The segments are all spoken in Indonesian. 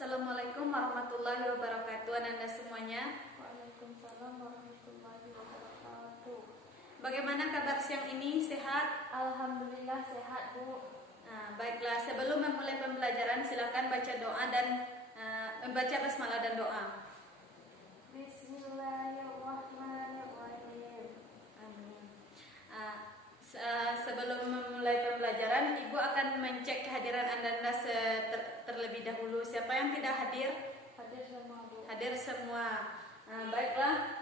Assalamualaikum warahmatullahi wabarakatuh Anda semuanya. Waalaikumsalam warahmatullahi wabarakatuh. Bagaimana kabar siang ini? Sehat? Alhamdulillah sehat, Bu. Baiklah, sebelum memulai pembelajaran silakan baca doa dan membaca basmalah dan doa. Bismillahirrahmanirrahim. Amin. Sebelum memulai pembelajaran, Ibu akan mencek kehadiran Anda terlebih dahulu. Siapa yang tidak hadir? Hadir semua, Bu. Hadir semua. Baiklah.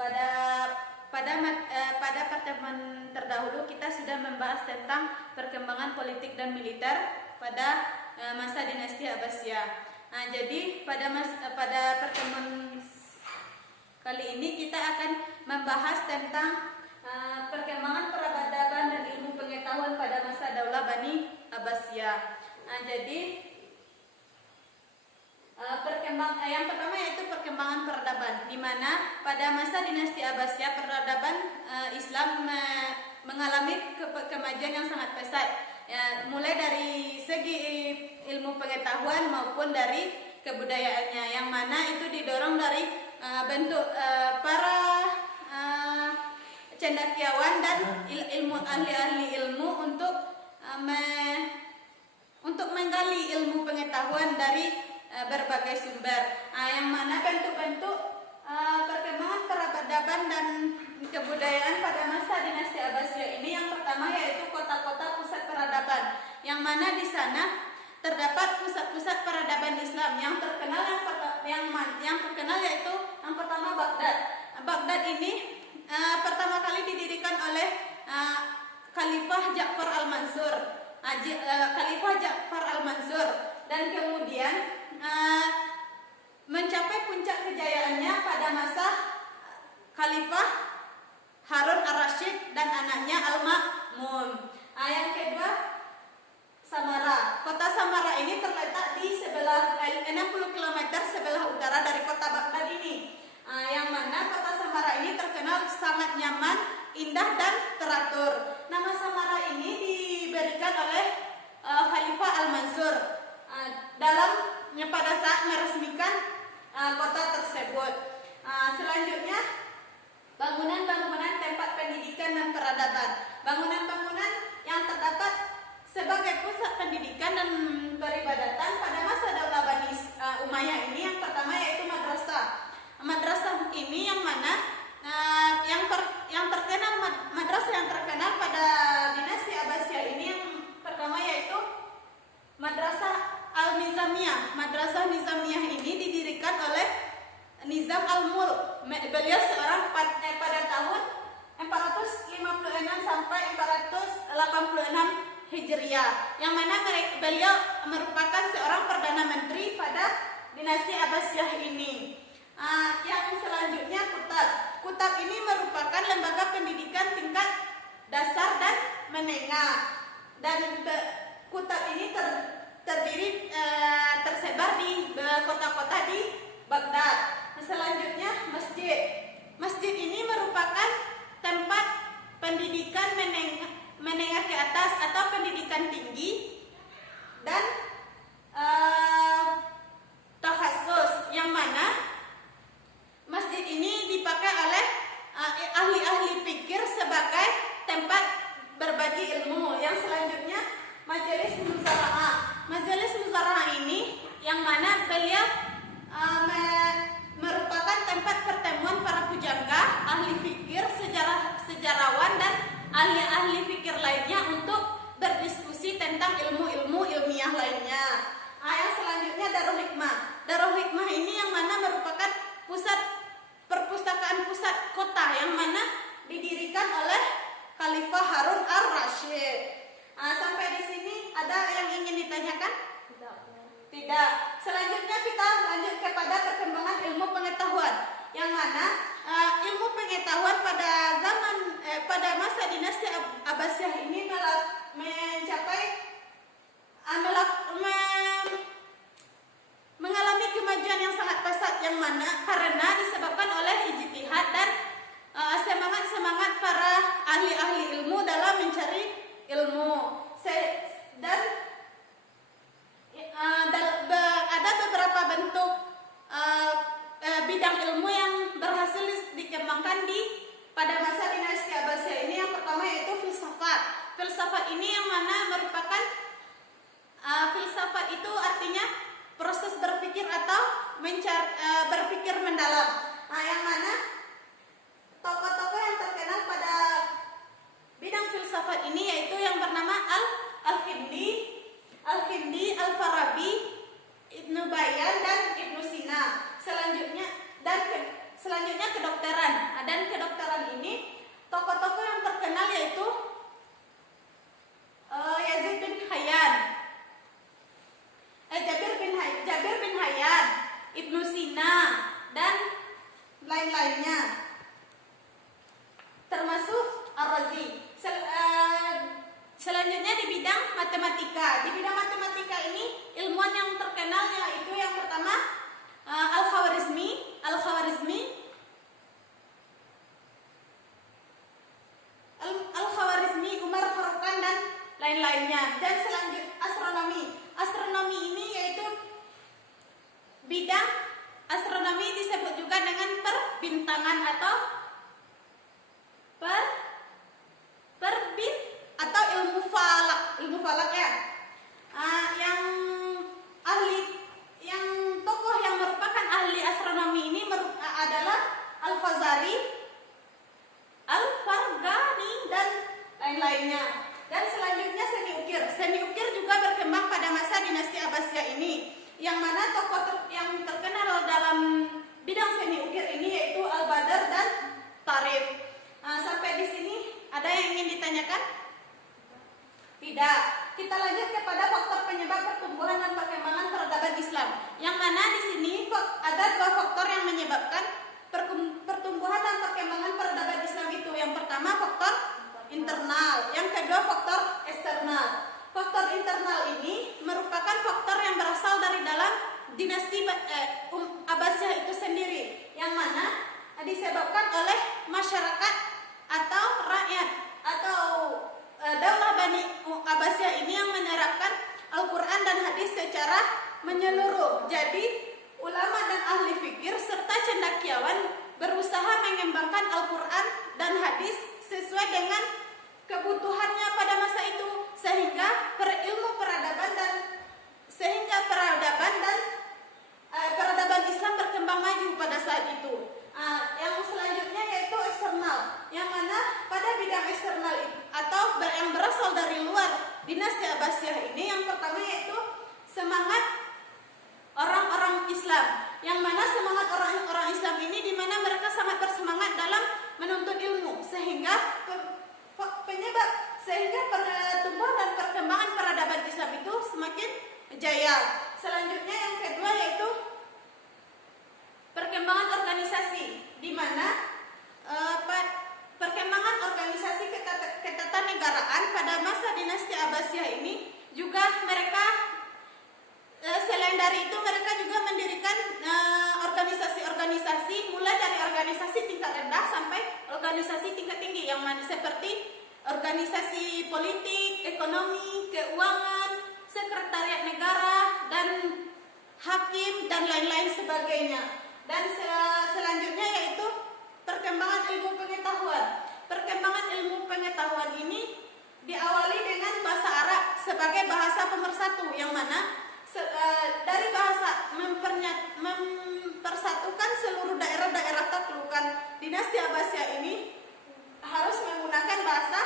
Pada pertemuan terdahulu kita sudah membahas tentang perkembangan politik dan militer pada masa dinasti Abbasiyah. Jadi pada pertemuan kali ini kita akan membahas tentang perkembangan peradaban dan ilmu pengetahuan pada masa Daulah Bani Abbasiyah. Jadi yang pertama yaitu perkembangan peradaban, di mana pada masa dinasti Abbasiyah peradaban Islam mengalami kemajuan yang sangat pesat, mulai dari segi ilmu pengetahuan maupun dari kebudayaannya, yang mana itu didorong dari bentuk para cendekiawan dan ahli-ahli ilmu untuk menggali ilmu pengetahuan dari berbagai sumber, yang mana bentuk-bentuk perkembangan peradaban dan kebudayaan pada masa dinasti Abbasiyah ini, yang pertama yaitu kota-kota pusat peradaban, yang mana di sana terdapat pusat-pusat peradaban Islam yang terkenal yaitu yang pertama Baghdad. Baghdad ini pertama kali didirikan oleh Khalifah Ja'far al-Mansur. Khalifah Ja'far al-Mansur, dan kemudian mencapai puncak kejayaannya pada masa Khalifah Harun ar-Rasyid dan anaknya Al-Ma'mun. Yang kedua, Samara. Kota Samara ini terletak di sebelah 60 km sebelah utara dari kota Baghdad ini. Yang mana kota Samara ini terkenal sangat nyaman, indah dan teratur. Nama Samara ini diberikan oleh Khalifah Al-Mansur pada saat meresmikan kota tersebut. Selanjutnya, bangunan-bangunan tempat pendidikan dan peradaban. Bangunan-bangunan yang terdapat sebagai pusat pendidikan dan peribadatan pada masa Daulah Bani Umayyah ini, yang pertama yaitu madrasah. Madrasah ini yang mana madrasah yang terkenal pada dinasti Abbasiyah ini, yang pertama yaitu Madrasah Al-Nizamiyah. Madrasah Nizamiyah ini didirikan oleh Nizam al-Mulk. Beliau seorang pada tahun 456 sampai 486 Hijriah, yang mana beliau merupakan seorang perdana menteri pada dinasti Abbasiyah ini. Yang selanjutnya Kutab. Kutab ini merupakan lembaga pendidikan tingkat dasar dan menengah, dan Kutab ini tersebar di kota-kota di Baghdad. Selanjutnya masjid. Masjid ini merupakan tempat pendidikan menengah ke atas atau pendidikan tinggi dan takhasus, yang mana masjid ini dipakai oleh ahli-ahli fikir sebagai tempat berbagi ilmu. Yang selanjutnya Majelis Muzaraah. Majelis Muzaraah ini yang mana beliau merupakan tempat pertemuan para pujangga, ahli fikir, sejarawan dan ahli-ahli fikir lainnya untuk berdiskusi tentang ilmu-ilmu ilmiah lainnya. Yang selanjutnya Darul Hikmah. Darul Hikmah ini yang mana merupakan perpustakaan pusat kota, yang mana didirikan oleh Khalifah Harun ar-Rasyid. Sampai di sini ada yang ingin ditanyakan? Tidak. Selanjutnya kita lanjut kepada perkembangan ilmu pengetahuan, yang mana ilmu pengetahuan pada masa dinasti Abbasiyah ini mengalami kemajuan yang sangat pesat, yang mana karena disebabkan oleh ijtihad dan semangat para ahli-ahli ilmu dalam mencari ilmu. Dan ada filsafat. Filsafat ini yang mana merupakan filsafat itu artinya proses berpikir atau berpikir mendalam. Yang mana tokoh-tokoh yang terkenal pada bidang filsafat ini yaitu yang bernama Al-Hindi, Al-Farabi, Ibnu Bayan dan Ibnu Sina. Selanjutnya kedokteran. Dan kedokteran ini tokoh-tokoh yang terkenal yaitu Yazid bin Hayyan, Jabir bin Hayyan, Ibnu Sina dan lain-lainnya, termasuk Ar-Razi. Selanjutnya di bidang matematika. Di bidang matematika ini ilmuwan yang terkenal yaitu yang pertama Al-Khawarizmi, Umar Farukhan dan lain-lainnya. Dan selanjutnya astronomi. Astronomi ini yaitu bidang astronomi disebut juga dengan perbintangan atau atau ilmu falak ya. Yang tokoh yang merupakan ahli astronomi ini adalah Al-Fazari, Al-Farghani dan lain-lainnya. Dan selanjutnya seni ukir juga berkembang pada masa dinasti Abbasiyah ini, yang mana tokoh yang terkenal dalam bidang seni ukir ini yaitu Al-Badr dan Tarif. Sampai di sini ada yang ingin ditanyakan? Tidak. Kita lanjut kepada faktor penyebab pertumbuhan dan perkembangan peradaban Islam, yang mana di sini ada dua faktor yang menyebabkan pertumbuhan dan perkembangan peradaban Islam itu. Yang pertama faktor internal, yang kedua faktor eksternal. Faktor internal ini merupakan faktor yang berasal dari dalam dinasti Abbasiyah itu sendiri, yang mana disebabkan oleh masyarakat atau rakyat atau Daulah Bani Abbasiyah ini yang menerapkan Al-Quran dan hadis secara menyeluruh. Jadi ulama dan ahli fikir serta cendekiawan berusaha mengembangkan Al-Quran dan hadis sesuai dengan kebutuhannya pada masa itu, sehingga peradaban Islam berkembang maju pada saat itu. Yang selanjutnya yaitu eksternal, yang mana pada bidang eksternal atau yang berasal dari luar dinasti Abbasiyah ini, yang pertama yaitu semangat orang-orang Islam, yang mana semangat orang-orang Islam ini di mana mereka sangat bersemangat dalam menuntut ilmu, sehingga pertumbuhan dan perkembangan peradaban Islam itu semakin jaya. Selanjutnya yang kedua yaitu perkembangan organisasi, di mana perkembangan organisasi ketatanegaraan pada masa dinasti Abbasiyah ini juga mereka selain dari itu mereka juga mendirikan organisasi-organisasi, mulai dari organisasi tingkat rendah sampai organisasi tingkat tinggi, yang mana seperti organisasi politik, ekonomi, keuangan, sekretariat negara, dan hakim, dan lain-lain sebagainya. Dan selanjutnya yaitu perkembangan ilmu pengetahuan. Perkembangan ilmu pengetahuan ini diawali dengan bahasa Arab sebagai bahasa pemersatu, yang mana dari bahasa mempersatukan seluruh daerah-daerah taklukan dinasti Abbasiyah ini harus menggunakan bahasa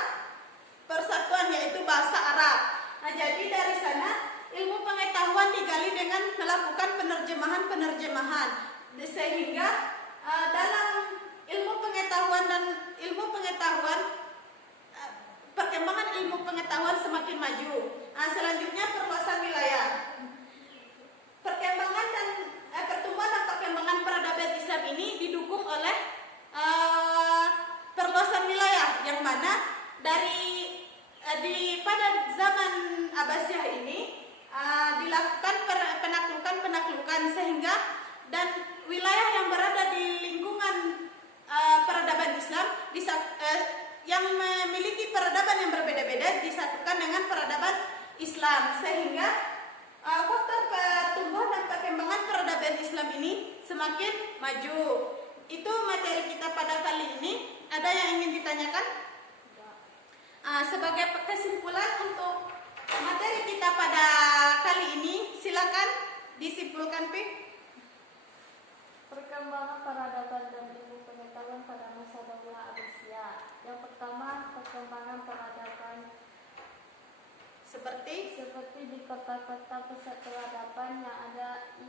persatuan, yaitu bahasa Arab. Jadi dari sana ilmu pengetahuan digali dengan melakukan penerjemahan, sehingga dalam ilmu pengetahuan perkembangan ilmu pengetahuan semakin maju. Selanjutnya perluasan wilayah. Pertumbuhan dan perkembangan peradaban Islam ini didukung oleh perluasan wilayah, yang mana pada zaman Abbasiyah ini dilakukan penaklukan sehingga dan wilayah yang berada di lingkungan peradaban Islam yang memiliki peradaban yang berbeda-beda disatukan dengan peradaban Islam, sehingga faktor pertumbuhan dan perkembangan peradaban Islam ini semakin maju. Itu materi kita pada kali ini. Ada yang ingin ditanyakan? Sebagai kesimpulan untuk materi kita pada kali ini, silakan disimpulkan, Pi. Perkembangan peradaban dan ilmu pengetahuan pada masa Daulah Abbasiyah. Yang pertama, perkembangan peradaban Seperti di kota-kota pusat peradaban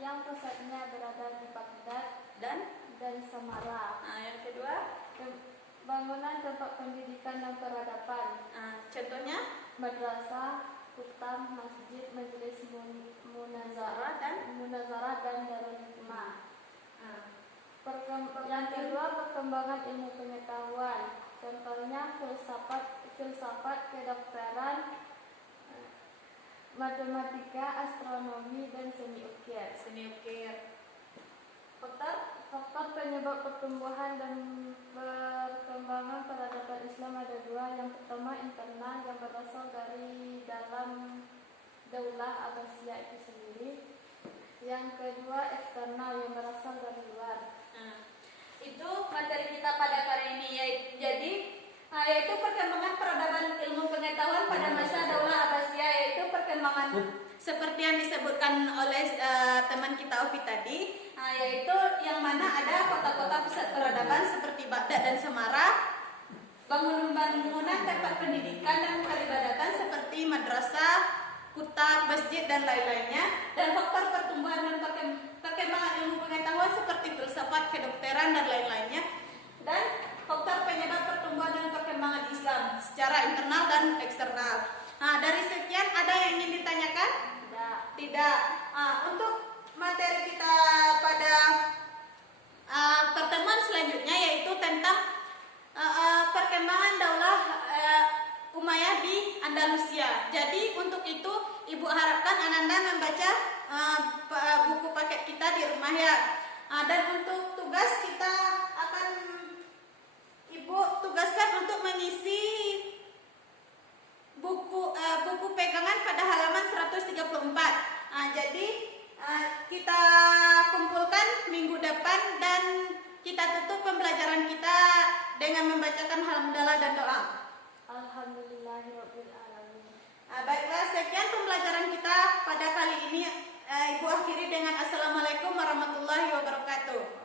yang pusatnya berada di Baghdad dan Samarra. yang kedua, Bangunan tempat pendidikan dan peradaban, contohnya madrasah, hutan, masjid, majelis munazarah dan dan darul hikmah. Yang kedua, perkembangan ilmu pengetahuan, contohnya filsafat, kedokteran, matematika, astronomi, dan seni ukir. Faktor penyebab pertumbuhan dan perkembangan peradaban Islam ada dua. Yang pertama, internal yang berasal dari dalam Daulah Abbasiyah itu sendiri. Yang kedua, eksternal yang berasal dari luar. Itu materi kita pada kali ini, yaitu perkembangan peradaban ilmu pengetahuan pada masa Daulah Abbasiyah, yaitu perkembangan seperti yang disebutkan oleh teman kita Ovi tadi, yaitu yang mana ada kota-kota pusat peradaban seperti Baghdad dan Samarra, bangunan-bangunan tempat pendidikan dan peribadatan seperti madrasah, hutan, masjid, dan lain-lainnya, dan faktor pertumbuhan dan perkembangan ilmu pengetahuan seperti filsafat, kedokteran, dan lain-lainnya, dan faktor penyebab pertumbuhan dan perkembangan Islam secara internal dan eksternal. Dari sekian ada yang ingin ditanyakan? Tidak. Untuk materi kita pada pertemuan selanjutnya yaitu tentang perkembangan Daulah Umayyah di Andalusia. Jadi untuk itu Ibu harapkan Ananda membaca buku paket kita di rumah ya. Dan untuk tugas kita akan Ibu tugaskan untuk mengisi buku pegangan pada halaman 134. Jadi kita kumpulkan minggu depan dan kita tutup pembelajaran kita dengan membacakan hamdalah dan doa. Alhamdulillahirabbil alamin. Baiklah, sekian pembelajaran kita pada kali ini. Ibu akhiri dengan Assalamualaikum warahmatullahi wabarakatuh.